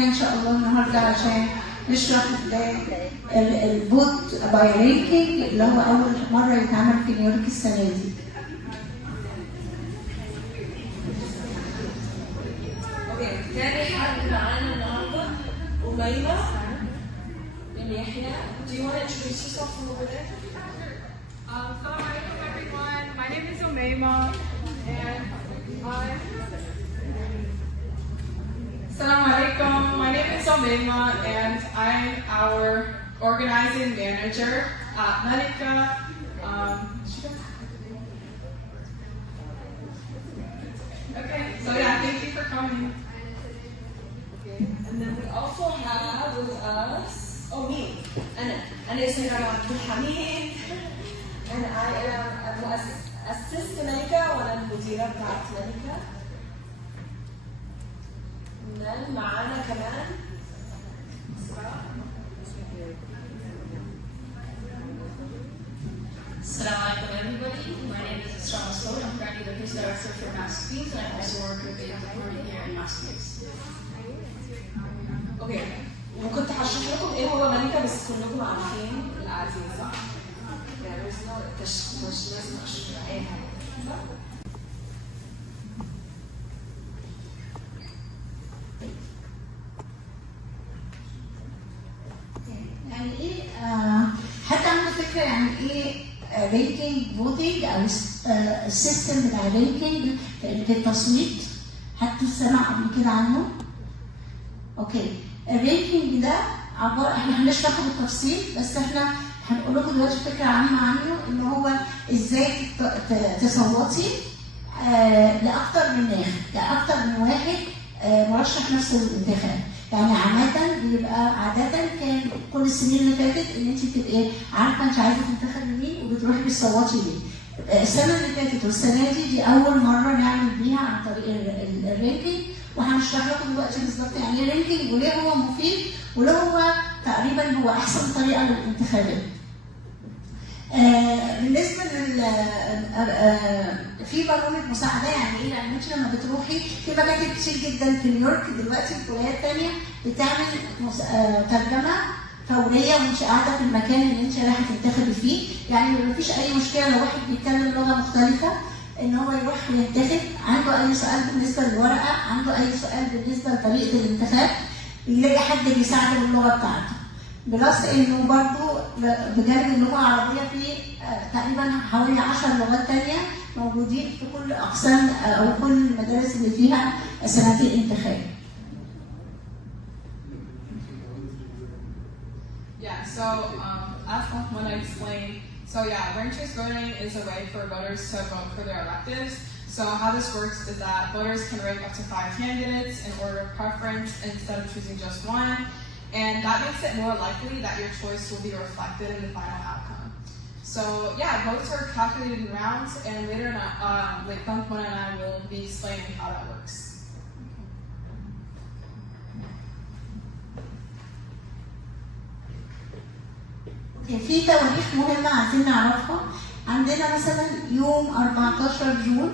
هنا ان شاء الله النهارده عشان نشرح الفوت باي رانكينج اللي هو اول مره يتعمل في نيويورك السنه دي. اوكي، تاني حد معانا النهارده أميمة من يحيى. Do you want to introduce yourself from over there? Assalamu alaikum everyone. My name is Umayma and Assalamu alaikum. My name is Umayma and I'm our organizing manager at Malika. Okay, so yeah, thank you for coming. Okay, and then we also have with us, me. أنا اسمي عبد الحميد. And I am assist ملكة وأنا المديرة بتاعت ملكة. And معانا كمان Assalamu alaikum everybody. My name is Isra Masoud. I'm currently the Peace Director for Masterpiece and I also work with the department here in Masterpiece. اوكي، وكنت هشرح لكم ايه هو ملكة بس كلكم عارفين القاعدين صح؟ يعني مش لازم اشرح اي حاجة صح؟ يعني ايه حد عنده فكره يعني ايه رانكينج فوتنج او السيستم بتاع الرانكينج في التصويت؟ حد سمع قبل كده عنه؟ اوكي، الرانكينج ده عباره احنا هنشرحه بالتفصيل بس احنا هنقول لكم دلوقتي فكره عامه عنه ان هو ازاي تصوتي لاكثر من ناخب، لاكثر من واحد مرشح نفس الانتخاب. يعني عادة كان كل السنين اللي فاتت ان انت تبقي عارفه انت عايزه تنتخبي مين وبتروحي بتصوتي ليه. السنه اللي فاتت والسنه دي اول مره نعمل بيها عن طريق الرانكينج، وهنشرح لكم دلوقتي بالظبط يعني ايه الرانكينج وليه هو مفيد وليه هو تقريبا هو احسن طريقه للانتخابات. بالنسبه في برامج مساعده يعني ايه؟ يعني انت لما بتروحي في مكاتب كتير جدا في نيويورك دلوقتي في ولايات ثانيه بتعمل ترجمه فوريه وانت قاعده في المكان اللي انت رايحه تنتخبي فيه، يعني مفيش اي مشكله لو واحد بيتكلم لغه مختلفه ان هو يروح ينتخب، عنده اي سؤال بالنسبه للورقه، عنده اي سؤال بالنسبه لطريقه الانتخاب، بيلاقي حد بيساعده باللغه بتاعته. بلس انه برضه بجانب اللغه العربيه في تقريبا حوالي 10 لغات ثانيه موجودين في كل اقسام او كل المدارس اللي فيها صناديق انتخاب. Yeah, so as Mahmoud explained, ranked choice voting is a way for voters to vote for their electives. So how this works is that voters can rank up to 5 candidates in order of preference instead of choosing just one. And that makes it more likely that your choice will be reflected in the final outcome. So yeah, votes are calculated in rounds, and later Mahmoud and I will be explaining how that works. في تواريخ مهمة عايزين نعرفها. عندنا مثلا يوم 14 جون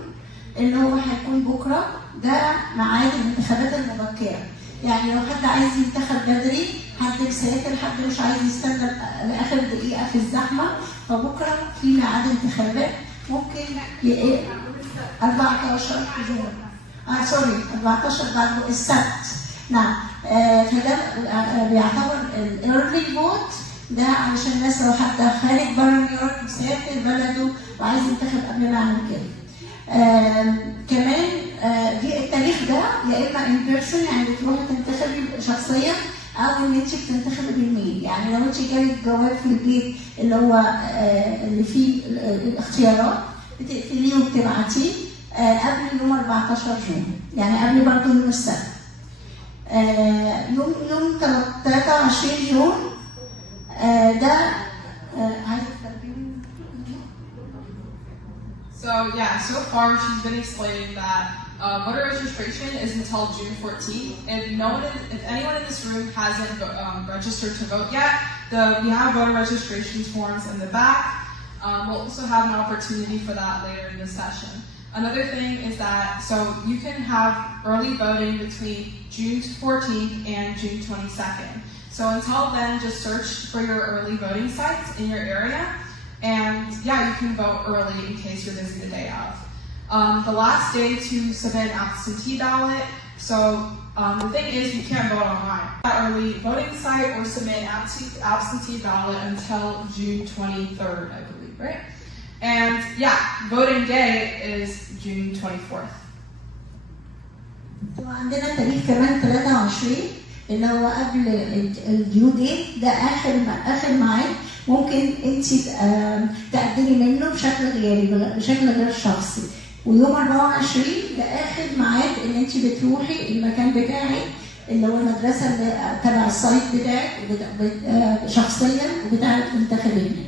اللي هو هيكون بكرة، ده ميعاد الانتخابات المبكرة. يعني لو حد عايز ينتخب بدري، حد مسافر، حد مش عايز يستنى لآخر دقيقة في الزحمة، فبكرة في ميعاد انتخابات ممكن 14 جون. سوري 14 بعد السبت. نعم. فده بيعتبر الايرلي فوت، ده علشان الناس لو حد خارج بره نيويورك مسافر بلده وعايز ينتخب قبل ما يعمل كده. كمان دي التاريخ ده يا اما ان بيرسون يعني بتروحي تنتخبي شخصيا او ان انت بتنتخبي بالميل. يعني لو انت جالك جواب في البيت اللي هو اللي فيه الاختيارات بتقفليه وبتبعتيه قبل يوم 14 جون، يعني قبل برضه يوم السبت. يوم 23 جون ده عايزه تترجمي. So far she's been explaining that voter registration is until June 14th. If anyone in this room hasn't registered to vote yet, we have voter registration forms in the back. We'll also have an opportunity for that later in the session. Another thing is that, so you can have early voting between June 14th and June 22nd. So until then, just search for your early voting sites in your area, and yeah, you can vote early in case you're busy the day of. The last day to submit an absentee ballot, so the thing is you can't vote online. That early voting site or submit an absentee ballot until June 23rd, I believe, right? And yeah, voting day is June 24th. وعندنا تاريخ كمان 23 اللي هو قبل الديو ديت، ده اخر ميعاد ممكن انت تقدمي منه بشكل غير شخصي. ويوم 24 ده اخر ميعاد ان انت بتروحي المكان بتاعك اللي هو المدرسه اللي تبع السايت بتاعك شخصيا وبتاعك تنتخبي هناك.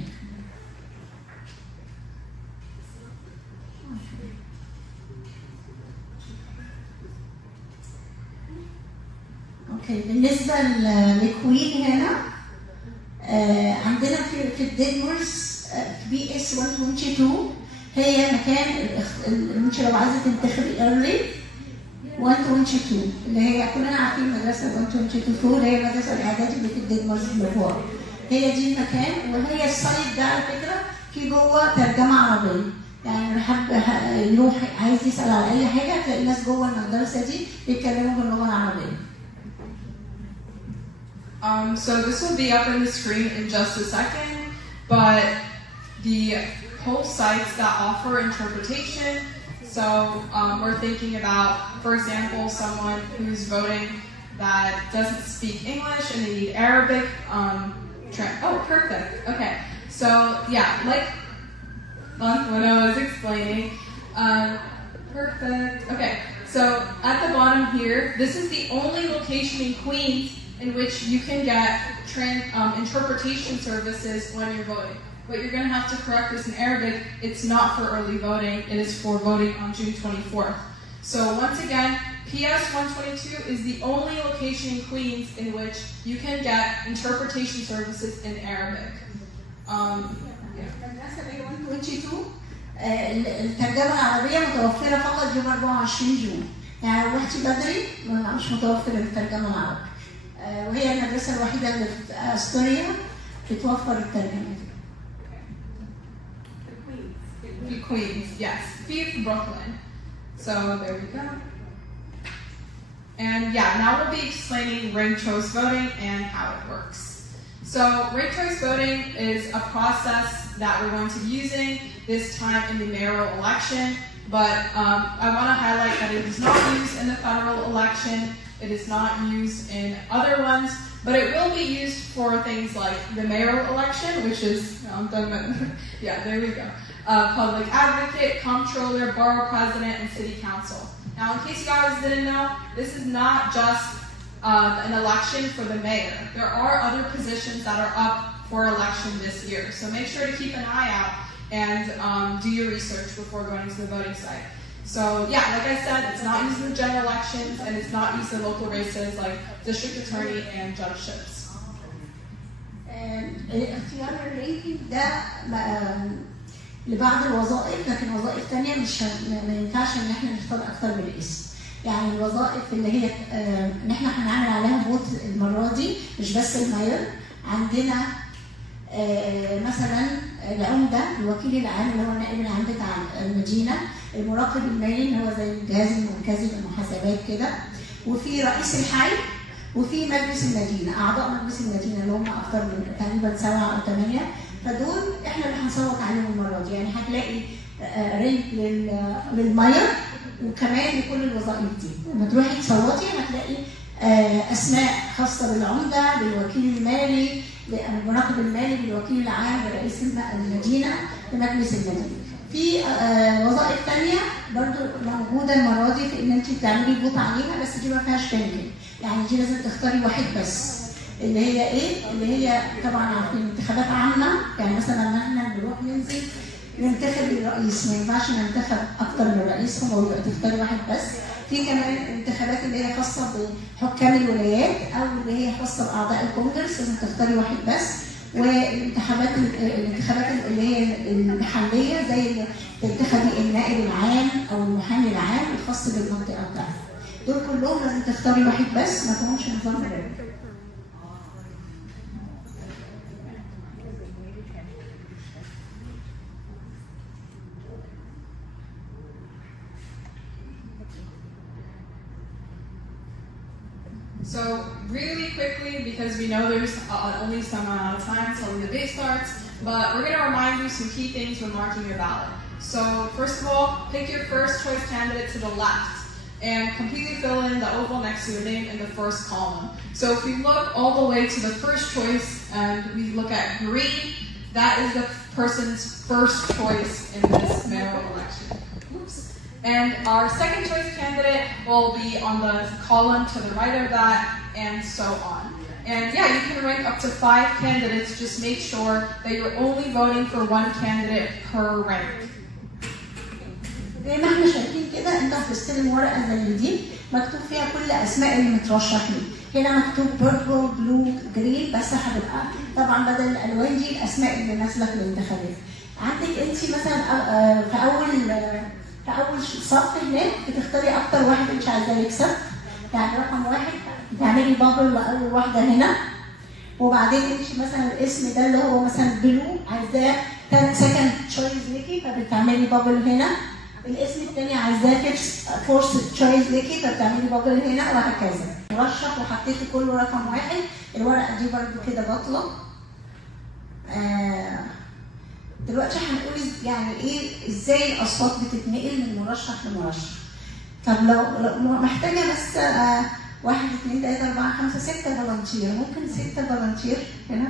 اوكي، بالنسبه للكوين هنا عندنا في الدنمرز بي اس 122 هي مكان انت لو عايزه تنتخبي ايرلي 122 اللي هي كلنا عارفين مدرسه 122 اللي هي المدرسه الاعدادي اللي في الدنمرز اللي فوق. هي دي المكان، وهي السايت ده على فكره في جوه ترجمه عربيه، يعني حد يروح عايز يسال على اي حاجه تلاقي ناس جوه المدرسه دي بيتكلموا باللغه العربيه. So this will be up on the screen in just a second, but the whole sites that offer interpretation, so we're thinking about, for example, someone who's voting that doesn't speak English and they need Arabic. Oh, perfect. Okay. So yeah, like what I was explaining. Perfect. Okay. So at the bottom here, this is the only location in Queens in which you can get interpretation services when you're voting. But you're going to have to correct this in Arabic. It's not for early voting. It is for voting on June 24th. So once again, PS 122 is the only location in Queens in which you can get interpretation services in Arabic. الترجمة العربية متوفرة فقط يوم 24 جون، يعني لو رحتي بدري مش متوفرة الترجمة العربية. وهي المدرسة الوحيدة اللي في أستوريا بتوفر الترجمة دي. Queens, yes. Beef Brooklyn. So there we go. And yeah, now we'll be explaining ranked choice voting and how it works. So ranked choice voting is a process that we're going to be using this time in the mayoral election, but I want to highlight that it is not used in the federal election. It is not used in other ones, but it will be used for things like the mayoral election, which is, yeah, there we go. Public advocate, comptroller, borough president, and city council. Now, in case you guys didn't know, this is not just an election for the mayor. There are other positions that are up for election this year, so make sure to keep an eye out and do your research before going to the voting site. So yeah, like I said, it's not used in the general elections and it's not used in local races like district attorney and judgeships. اختيار الريتنج ده لبعض الوظائف، لكن وظائف ثانيه مش ما ينفعش ان احنا نختار اكثر من اسم. يعني الوظائف اللي هي ان احنا هنعمل عليها فوت المره دي مش بس الماير، عندنا مثلا العمده، الوكيل العام اللي هو النائب العام بتاع المدينه، المراقب المالي اللي هو زي الجهاز المركزي للمحاسبات كده، وفي رئيس الحي، وفي مجلس المدينه، اعضاء مجلس المدينه اللي هم اكثر من تقريبا 7 أو 8، فدول احنا اللي هنصوت عليهم المره دي. يعني هتلاقي ريت للماير وكمان لكل الوظائف دي. لما تروحي تصوتي هتلاقي اسماء خاصه بالعمده، بالوكيل المالي، بالمراقب المالي، بالوكيل العام، برئيس المدينه، بمجلس المدينه. في وظائف ثانيه برضو موجوده المره دي في ان انت بتعملي فوت عليها، بس دي ما فيهاش كامل، يعني دي لازم تختاري واحد بس. اللي هي ايه؟ اللي هي طبعا عارفين انتخابات عامه، يعني مثلا لما احنا بنروح ننزل ننتخب الرئيس ما ينفعش ننتخب اكتر من رئيس، هو يبقى تختاري واحد بس. في كمان انتخابات اللي هي خاصه بحكام الولايات او اللي هي خاصه باعضاء الكونجرس، لازم تختاري واحد بس. والانتخابات اللي هي المحليه زي تنتخبي النائب العام او المحامي العام الخاص بالمنطقه بتاعتك. دول كلهم لازم تختاري واحد بس، ما تكونش نظام غير. So really quickly, because we know there's only some amount of time until the debate starts, but we're going to remind you some key things when marking your ballot. So first of all, pick your first choice candidate to the left and completely fill in the oval next to your name in the first column. So if we look all the way to the first choice and we look at green, that is the person's first choice in this mayoral election. Oops. And our second choice candidate will be on the column to the right of that, and so on. And yeah, you can rank up to 5 candidates. Just make sure that you're only voting for 1 candidate per rank. زي ما احنا شايفين كده، انت هتستلم ورقه زي دي مكتوب فيها كل اسماء المترشحين. هنا مكتوب بيربل، بلو، جرين، بس هتبقى طبعا بدل الالوان دي الاسماء اللي نازله في الانتخابات. عندك انت مثلا في اول صف هناك بتختاري اكتر واحد انت عايزاه يكسب، يعني رقم 1 تعملي بابل لاول واحده هنا، وبعدين انت مثلا الاسم ده اللي هو مثلا بلو عايزاه سكند تشويس ليكي فبتعملي بابل هنا، الاسم الثاني عايزاه فورث تشويس ليكي فبتعملي بابل هنا، وهكذا. مرشح وحطيتي كله رقم 1. الورقه دي برده كده باطله. دلوقتي هنقول يعني ايه ازاي الاصوات بتتنقل من مرشح لمرشح. طب لو محتاجه بس 1 2 3 4 5 6 فولنتير، ممكن 6 فولنتير هنا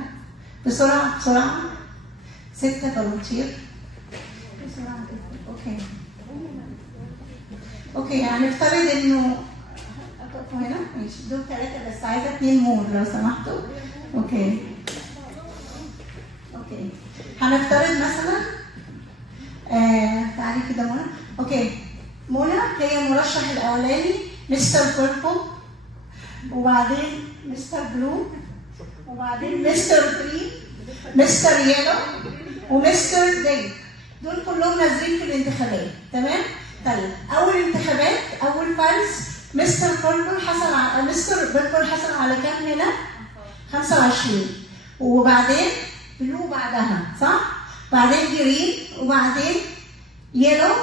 بسرعه بسرعه. 6 فولنتير بسرعه. اوكي هنفترض انه هنا ماشي دول 3 بس، عايزه 2 مور لو سمحتوا. اوكي هنفترض مثلا تعالي كده منى. اوكي منى هي المرشح الاولاني مستر بيربل، وبعدين مستر بلو، وبعدين مستر جرين، مستر يلو، ومستر دينك. دول كلهم نازلين في الانتخابات، تمام؟ طيب اول انتخابات اول فايز مستر بيربل حصل على كام هنا؟ 25. وبعدين بلو بعدها صح؟ بعدين جرين، وبعدين يلو،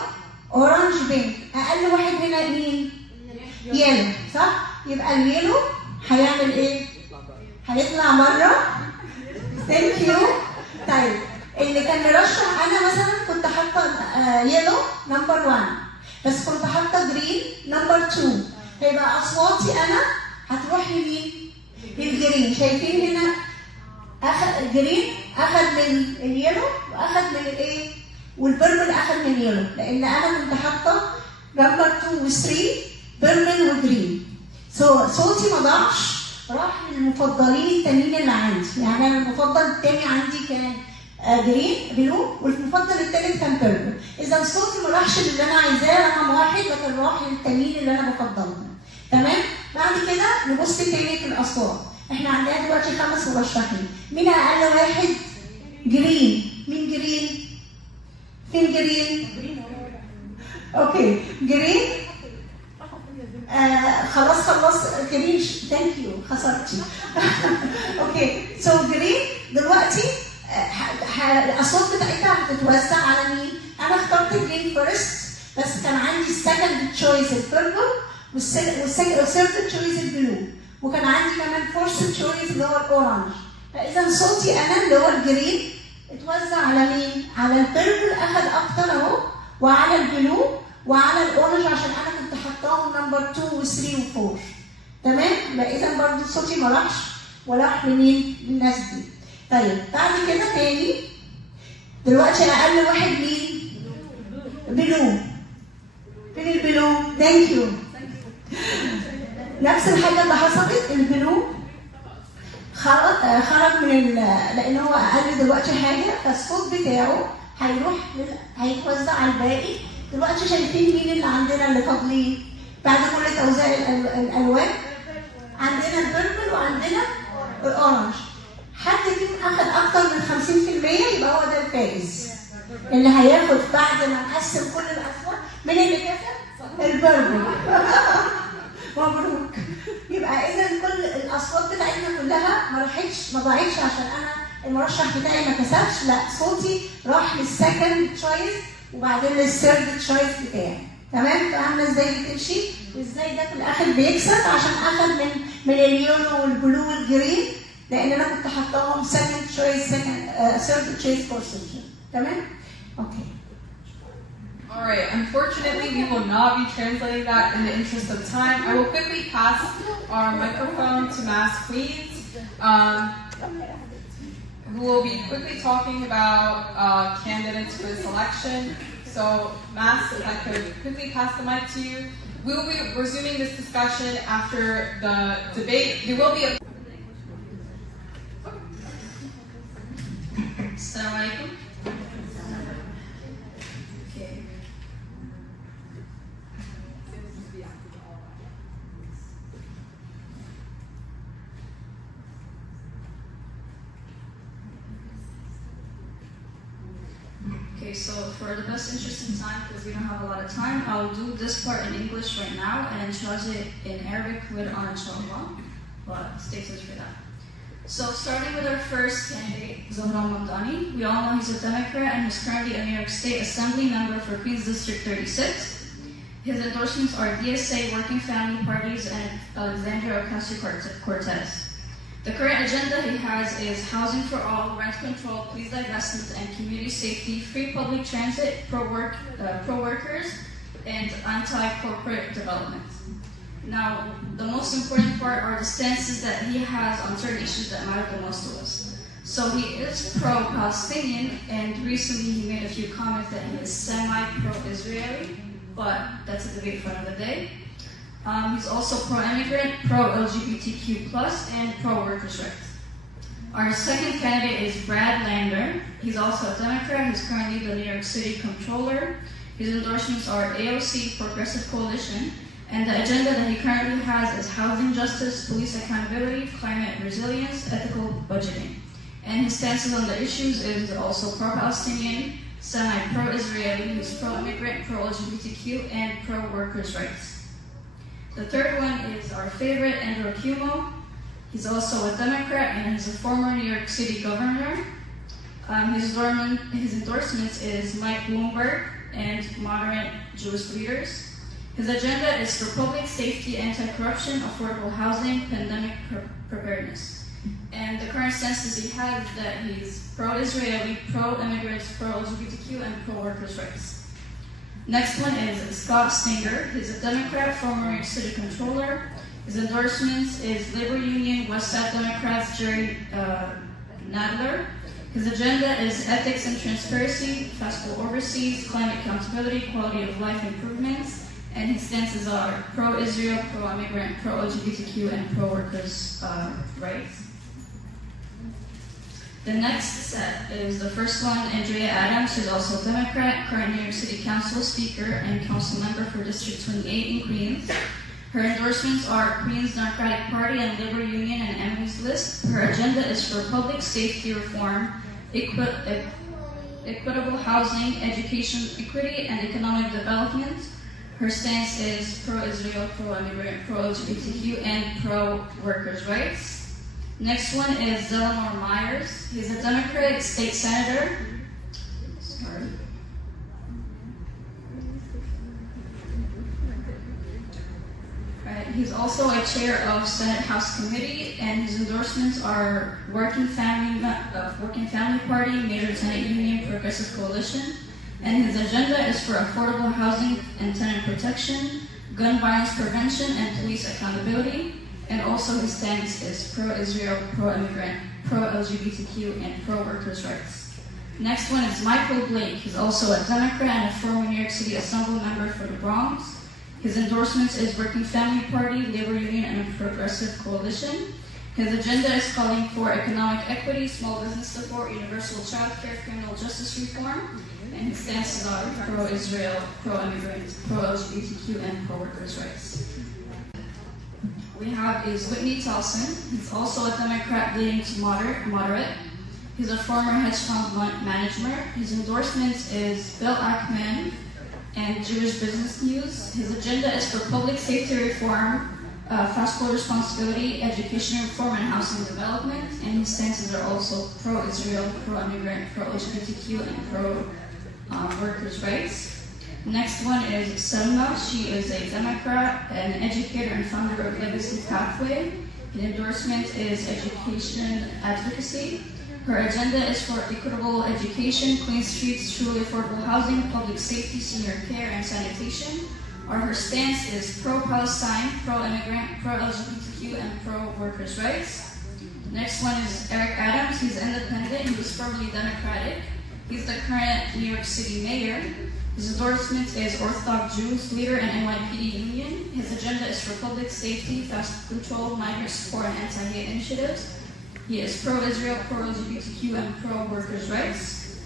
اورانج، بينك. اقل واحد هنا مين؟ يلو صح؟ يبقى اليلو هيعمل ايه؟ هيطلع بره. ثانك يو. طيب اللي كان مرشح انا مثلا كنت حاطه يلو نمبر 1 بس كنت حاطه جرين نمبر 2، هيبقى اصواتي انا هتروح لمين؟ للجرين. شايفين هنا جرين اخذ من اليلو واخذ من الايه؟ والبيربل اخذ من اليلو، لان انا كنت حاطه نمبر 2 و 3 بيربل وجرين. صوتي ما ضاعش، راح للمفضلين التانيين اللي عندي. يعني انا المفضل التاني عندي كان جرين بلو، والمفضل التالت كان بيربل. اذا صوتي ما راحش للي انا عايزاه رقم 1، لكن راح للتانيين اللي انا بفضلهم. تمام؟ بعد كده نبص تاني في الاصوات. احنا عندنا دلوقتي 5 مرشحين، مين اقل واحد؟ جرين. مين جرين؟ فين جرين؟ اوكي جرين خلاص جرين. ثانك يو خسرتي. اوكي جرين دلوقتي الاصوات بتاعتها هتتوزع على مين؟ انا اخترت جرين فيرست، بس كان عندي السكند تشويس البيربل والثيرد تشويس البلو، وكان عندي كمان فورث تشويس اللي هو الاورانج. فاذا صوتي انا اللي هو الجرين اتوزع على مين؟ على البيربل اخذ اكتر اهو، وعلى البلو، وعلى الاورنج عشان انا كنت حطاهم نمبر 2 و 3 و 4. تمام؟ يبقى اذا برضه صوتي ما راحش وراح لمين؟ للناس دي. طيب بعد كده تاني دلوقتي اقل واحد مين؟ بلو. فين البلو؟ ثانك يو. نفس الحاجه اللي حصلت، البلو خرج من لان هو اقل دلوقتي حاجه، فالصوت بتاعه هيتوزع على الباقي. دلوقتي شايفين مين اللي عندنا اللي فاضلين بعد كل توزيع الالوان؟ عندنا البيربل وعندنا الاورنج. حد فيهم اخذ اكتر من 50% يبقى هو ده الفائز. اللي هياخد بعد ما نقسم كل الاصوات. مين اللي كسب؟ البربر. مبروك. يبقى اذا كل الاصوات بتاعتنا كلها ما ضاعتش عشان انا المرشح بتاعي ما كسبش، لا صوتي راح للسكند تشويس وبعدين للثيرد تشويس بتاعي. تمام؟ فاهمه ازاي بتمشي؟ وازاي ده في الاخر بيكسب عشان اخذ من اليورو والبلو والجرين، لان انا كنت حاطاهم سكند تشويس ثيرد تشويس بورسنتج. تمام؟ اوكي. Alright, unfortunately we will not be translating that in the interest of time. I will quickly pass our microphone to Mass Queens, who will be quickly talking about candidates for this election. So Mass, if I could quickly pass the mic to you. We will be resuming this discussion after the debate. There will be a... Assalamu alaikum. Okay, so for the best interest in time, because we don't have a lot of time, I'll do this part in English right now and then translate it in Arabic later on, inshallah. But stay tuned for that. So starting with our first candidate, Zohran Mamdani. We all know he's a Democrat and he's currently a New York State Assembly member for Queens District 36. His endorsements are DSA, Working Family Parties, and Alexandria Ocasio-Cortez. The current agenda he has is housing for all, rent control, police divestment, and community safety, free public transit, pro-workers, and anti-corporate development. Now, the most important part are the stances that he has on certain issues that matter the most to us. So he is pro-Palestinian, and recently he made a few comments that he is semi-pro-Israeli, but that's a debate for another day. He's also pro-immigrant, pro-LGBTQ+, and pro-workers' rights. Our second candidate is Brad Lander. He's also a Democrat. He's currently the New York City Comptroller. His endorsements are AOC, Progressive Coalition, and the agenda that he currently has is housing justice, police accountability, climate resilience, ethical budgeting. And his stances on the issues is also pro-Palestinian, semi-pro-Israeli, he's pro-immigrant, pro-LGBTQ, and pro-workers' rights. The third one is our favorite, Andrew Cuomo. He's also a Democrat and he's a former New York City governor. His endorsements is Mike Bloomberg and moderate Jewish leaders. His agenda is for public safety, anti-corruption, affordable housing, pandemic preparedness. And the current census he has is that he's pro-Israeli, pro-immigrants, pro-LGBTQ, and pro-workers' rights. Next one is Scott Stenger. He's a Democrat, former New York City Comptroller. His endorsements is Labor Union, West Side Democrats, Jerry Nadler. His agenda is ethics and transparency, fiscal overseas, climate accountability, quality of life improvements, and his stances are pro-Israel, pro-immigrant, pro-LGBTQ, and pro-workers' rights. The next set is the first one, Andrea Adams, who's also a Democrat, current New York City Council Speaker and Council Member for District 28 in Queens. Her endorsements are Queens Democratic Party and Labor Union and Emily's List. Her agenda is for public safety reform, equitable housing, education equity, and economic development. Her stance is pro-Israel, pro-immigrant, pro-LGBTQ, and pro-workers' rights. Next one is Delano Myers. He's a Democratic state senator. Sorry. He's also a chair of Senate House Committee, and his endorsements are Working Family Party, Major Tenant Union, Progressive Coalition. And his agenda is for affordable housing and tenant protection, gun violence prevention, and police accountability. And also his stance is pro-Israel, pro-immigrant, pro-LGBTQ, and pro-workers' rights. Next one is Michael Blake. He's also a Democrat and a former New York City Assembly member for the Bronx. His endorsements is Working Family Party, Labor Union, and Progressive Coalition. His agenda is calling for economic equity, small business support, universal child care, criminal justice reform. And his stances are pro-Israel, pro-immigrant, pro-LGBTQ, and pro-workers' rights. we have is Whitney Towson. He's also a Democrat leaning to moderate. He's a former hedge fund manager. His endorsements is Bill Ackman and Jewish Business News. His agenda is for public safety reform, fiscal responsibility, education reform, and housing development. And his stances are also pro-Israel, pro-immigrant, pro-LGBTQ, and pro-workers' rights. Next one is Selma. She is a Democrat, an educator, and founder of Legacy Pathway. His endorsement is education advocacy. Her agenda is for equitable education, clean streets, truly affordable housing, public safety, senior care, and sanitation. Or her stance is pro-Palestine, pro-immigrant, pro-LGBTQ, and pro-workers' rights. Next one is Eric Adams. He's independent. He was formerly Democratic. He's the current New York City mayor. His endorsement is Orthodox Jews leader and NYPD union. His agenda is for public safety, fast control, migrant support, and anti-hate initiatives. He is pro-Israel, pro-LGBTQ, and pro-workers' rights.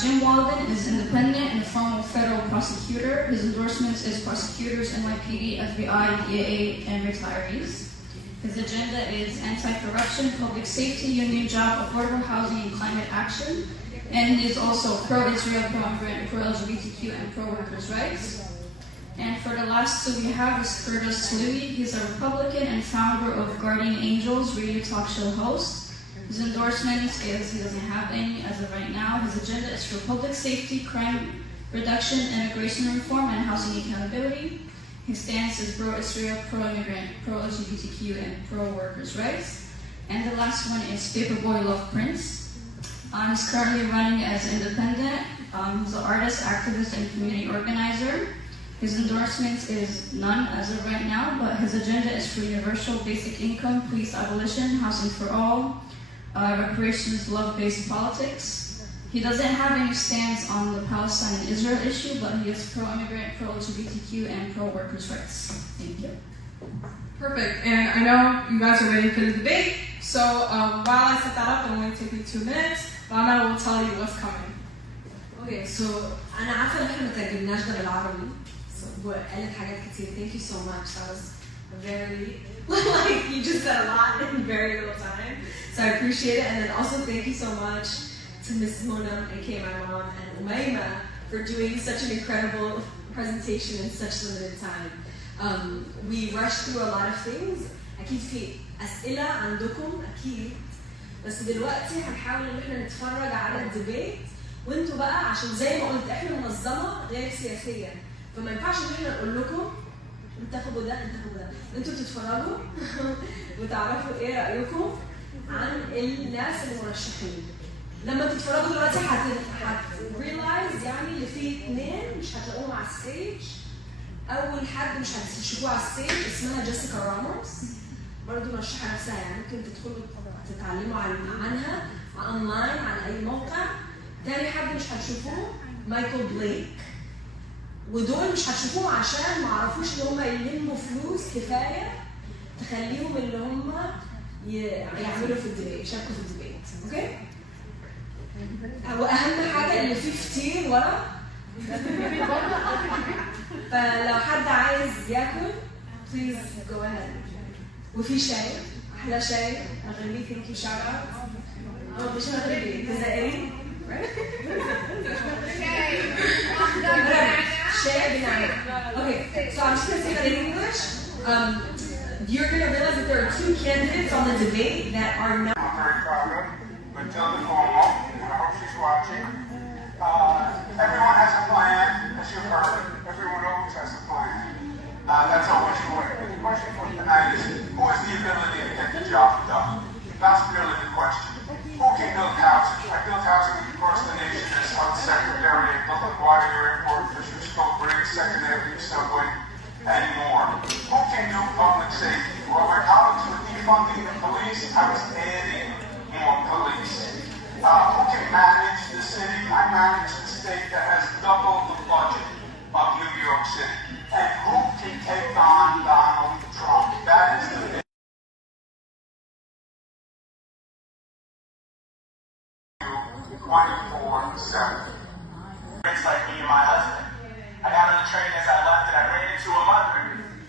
Jim Walden is independent and a former federal prosecutor. His endorsements is prosecutors, NYPD, FBI, DAA, and retirees. His agenda is anti-corruption, public safety, union job, affordable housing, and climate action. And he is also pro-Israel, pro-immigrant, pro-LGBTQ, and pro-workers' rights. And for the last two we have is Curtis Louie. He's a Republican and founder of Guardian Angels, radio talk show host. His endorsements is, he doesn't have any as of right now. His agenda is for public safety, crime reduction, immigration reform, and housing accountability. His stance is pro-Israel, pro-immigrant, pro-LGBTQ, and pro-workers' rights. And the last one is Paperboy Love Prince. He's currently running as independent. He's an artist, activist, and community organizer. His endorsements is none as of right now, but his agenda is for universal basic income, police abolition, housing for all, reparations, love-based politics. He doesn't have any stance on the Palestine and Israel issue, but he is pro-immigrant, pro-LGBTQ, and pro-workers' rights. Thank you. Perfect, and I know you guys are ready for the debate, so while I set that up, it'll only take me 2 minutes. Rana will tell you what's coming. Okay, so أنا عارفة إن إحنا ما ترجمناش ده بالعربي. So وقالت حاجات كتير. Thank you so much. That was very like you just said a lot in very little time. So I appreciate it, and then also thank you so much to Mrs. Mona, aka my mom, and Umayma for doing such an incredible presentation in such limited time. We rushed through a lot of things. أكيد في أسئلة عندكم أكيد. بس دلوقتي هنحاول ان احنا نتفرج على الديبيت وانتوا بقى عشان زي ما قلت احنا منظمه غير سياسيه فما ينفعش ان احنا نقول لكم انتخبوا ده انتخبوا ده انتوا تتفرجوا وتعرفوا ايه رايكم عن الناس المرشحين لما تتفرجوا دلوقتي هتريلايز يعني اللي فيه 2 مش هتلاقوهم على الستيج اول حد مش هتشوفوه على الستيج اسمها جيسيكا راموس برضه مرشحه نفسها يعني ممكن تدخلوا تتعلموا عنها اونلاين على اي موقع. تاني حد مش هتشوفوه مايكل بليك ودول مش هتشوفوهم عشان ما عرفوش ان هم يلموا فلوس كفايه تخليهم اللي هم يعملوا في الديبيت يشاركوا في الديبيت. اوكي؟ واهم حاجه اللي فيه فطير ورا فلو حد عايز ياكل بليز جو اهيد وفي شاي أحلى شاي أغني ثانك يو شاوت أوت مش مغربي جزائري شاي بنعناع. Okay, so I'm just going to say that in English. You're going to realize that there are 2 candidates on the debate that are not. Matilda Cuomo, and I hope she's watching. Everyone has a plan, as you've heard. Everyone always has a plan. That's always the way. The question for tonight is, who has the ability to get the job done? That's really the question. Who can build housing? I built housing across the nation as Health Secretary, built a Water Airport, Fishers Bridge, Second Avenue Subway, and more. Who can do public safety? While my colleagues were defunding the police, I was adding more police. Who can manage the city? I manage the state that has double the budget of New York City. And who can take on Donald Trump? That is the big 24/7. It's like me and my husband. I got on the train as I left and I ran into a mother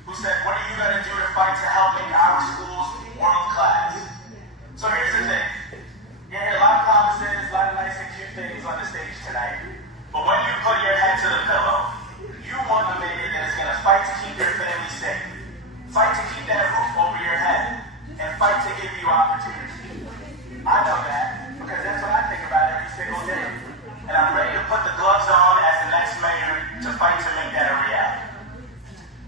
who said, "What are you going to do to fight to help make our schools world class. So here's the thing. You hear a lot of promises, a lot of nice and cute things on the stage tonight. But when you put your head to the pillow, you want a mayor that is going to fight to keep your family safe, fight to keep that roof over your head, and fight to give you opportunity. I know that because that's what I think about every single day. And I'm ready to put the gloves on as the next mayor to fight to make that a reality.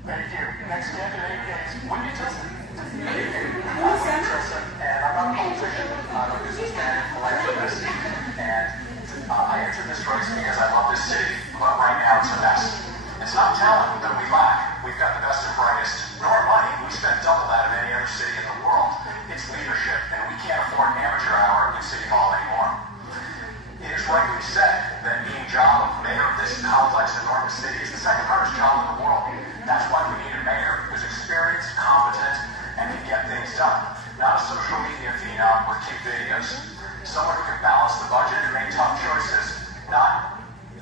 Thank you. Next candidate is Wendy Tristan. I'm Wendy Tristan, and I'm not a politician. I'm a businessman, philanthropist, and I entered this race because I love this city, but right now it's a mess. It's not talent that we lack. We've got the best and brightest, nor money. We spend double that of any other city in the world. It's leadership, and we can't afford an amateur hour in City Hall anymore. It is rightly said that being job of mayor of this complex, enormous city is the second hardest job in the world. That's why we need a mayor who's experienced, competent, and can get things done. Not a social media phenom with cute videos. Someone who can balance the budget and make tough choices, not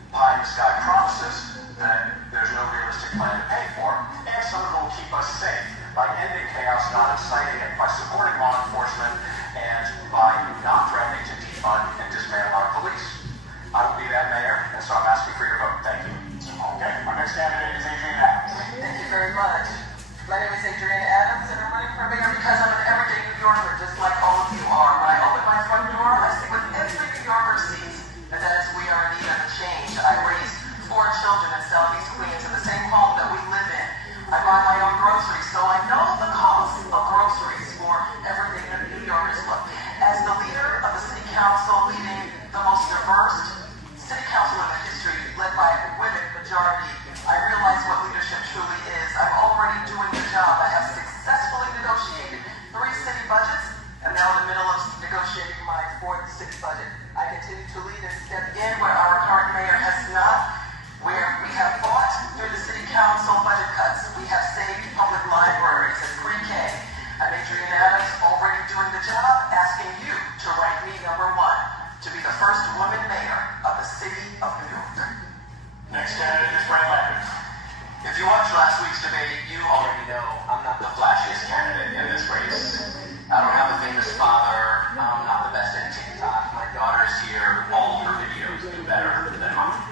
pie-in-the-sky promises that there's no realistic plan to pay for, and someone who will keep us safe by ending chaos, not inciting it, by supporting law enforcement, and by not threatening to defund and dismantle our police. I will be that mayor, and so I'm asking for your vote. Thank you. Okay, our next candidate is Adrienne Adams. Thank you very much. My name is Adrienne Adams, and I'm running for mayor because I'm an everyday New Yorker, just like all of you are. When I open my front door, I see what every New Yorker sees, and that is we are in need of a change. I raised 4 children in Southeast Queens in the same home that we live in. I buy my own groceries, so I know the cost of groceries for everyday New Yorkers. Look, as the leader of the city council, leading the most diverse city council in the history, led by a women majority, I realize what leadership truly is. I'm already doing the job. I have successfully negotiated 3 city budgets. I'm now in the middle of negotiating my 4th city budget. I continue to lead and step in where our current mayor has not, where we have fought through the city council budget cuts. We have saved public libraries and pre-K. I'm Adrienne Adams, already doing the job, asking you to rank me number 1 to be the first woman mayor of the city of New York. Next candidate is Brad Lambert. If you watched last week's debate, you already know I'm not the flashiest candidate in this race. I don't have a famous father. I'm not the best at TikTok. My daughter's here. All her videos do better than mine.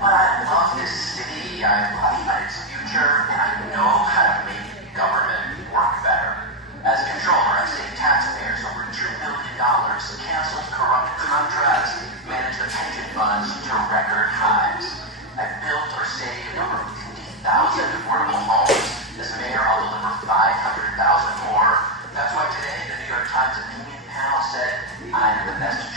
But I love this city. I love its future, and I know how to make government work better. As controller, I save taxpayers over $2 billion, canceled corrupt contracts, managed the pension funds to record highs. I've built or saved over 50,000 affordable homes. As mayor, I'll deliver 500,000 more. That's why today, the New York Times opinion panel said I'm the best